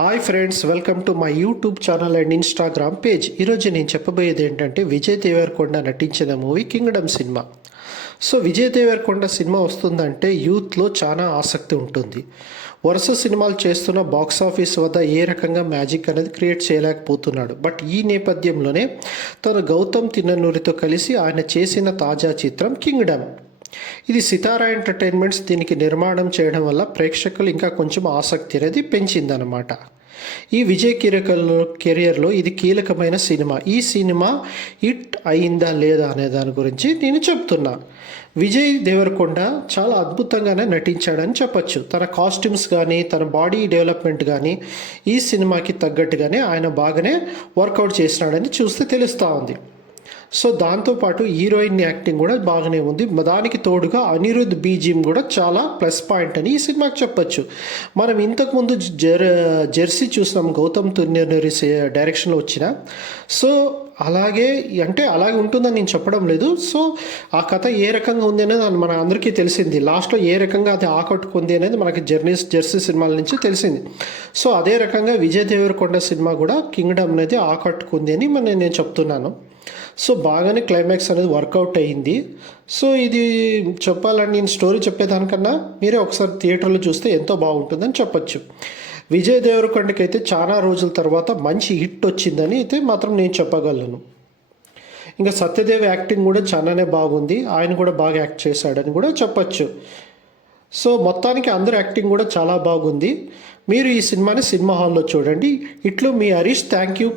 Hi friends, welcome to my YouTube channel and Instagram page. ఈరోజు నేను చెప్పబోయేది ఏంటంటే విజయ్ దేవరకొండ నటించిన మూవీ కింగ్డమ్ సినిమా. సో విజయ్ దేవరకొండ సినిమా వస్తుందంటే యూత్లో చాలా ఆసక్తి ఉంటుంది. వరుస సినిమాలు చేస్తున్న బాక్స్ ఆఫీస్ వద్ద ఏ రకంగా మ్యాజిక్ అనేది క్రియేట్ చేయలేకపోతున్నాడు. బట్ ఈ నేపథ్యంలోనే తను గౌతమ్ తిన్ననూరితో కలిసి ఆయన చేసిన తాజా చిత్రం కింగ్డమ్. ఇది సితారా ఎంటర్టైన్మెంట్స్ దీనికి నిర్మాణం చేయడం వల్ల ప్రేక్షకులు ఇంకా కొంచెం ఆసక్తి అనేది పెంచిందనమాట. ఈ విజయ్ కెరియర్లో ఇది కీలకమైన సినిమా. ఈ సినిమా హిట్ అయిందా లేదా అనే దాని గురించి నేను చెప్తున్నా. విజయ్ దేవరకొండ చాలా అద్భుతంగానే నటించాడని చెప్పచ్చు. తన కాస్ట్యూమ్స్ కానీ తన బాడీ డెవలప్మెంట్ కానీ ఈ సినిమాకి తగ్గట్టుగానే ఆయన బాగానే వర్కౌట్ చేసినాడని చూస్తే తెలుస్తూ ఉంది. సో దాంతోపాటు హీరోయిన్ యాక్టింగ్ కూడా బాగానే ఉంది. దానికి తోడుగా అనిరుద్ బీజిఎం కూడా చాలా ప్లస్ పాయింట్ అని ఈ సినిమాకి చెప్పచ్చు. మనం ఇంతకుముందు జెర్సీ చూసినాం గౌతమ్ తిన్ననూరి డైరెక్షన్లో వచ్చిన. సో అలాగే ఉంటుందని నేను చెప్పడం లేదు. సో ఆ కథ ఏ రకంగా ఉంది అనేది మన అందరికీ తెలిసింది. లాస్ట్లో ఏ రకంగా అది ఆకట్టుకుంది అనేది మనకి జెర్సీ సినిమాల నుంచి తెలిసింది. సో అదే రకంగా విజయ్ దేవరకొండ సినిమా కూడా కింగ్డమ్ అనేది ఆకట్టుకుంది అని నేను చెప్తున్నాను. సో బాగానే క్లైమాక్స్ అనేది వర్కౌట్ అయ్యింది. సో ఇది చెప్పాలని నేను స్టోరీ చెప్పేదానికన్నా మీరే ఒకసారి థియేటర్లో చూస్తే ఎంతో బాగుంటుందని చెప్పచ్చు. విజయ్ దేవరకొండకి అయితే చాలా రోజుల తర్వాత మంచి హిట్ వచ్చిందని అయితే మాత్రం నేను చెప్పగలను. ఇంకా సత్యదేవ్ యాక్టింగ్ కూడా చాలానే బాగుంది. ఆయన కూడా బాగా యాక్ట్ చేశాడని కూడా చెప్పచ్చు. సో మొత్తానికి అందరూ యాక్టింగ్ కూడా చాలా బాగుంది. మీరు ఈ సినిమాని సినిమా హాల్లో చూడండి. ఇట్లు మీ హరీష్. Thank you.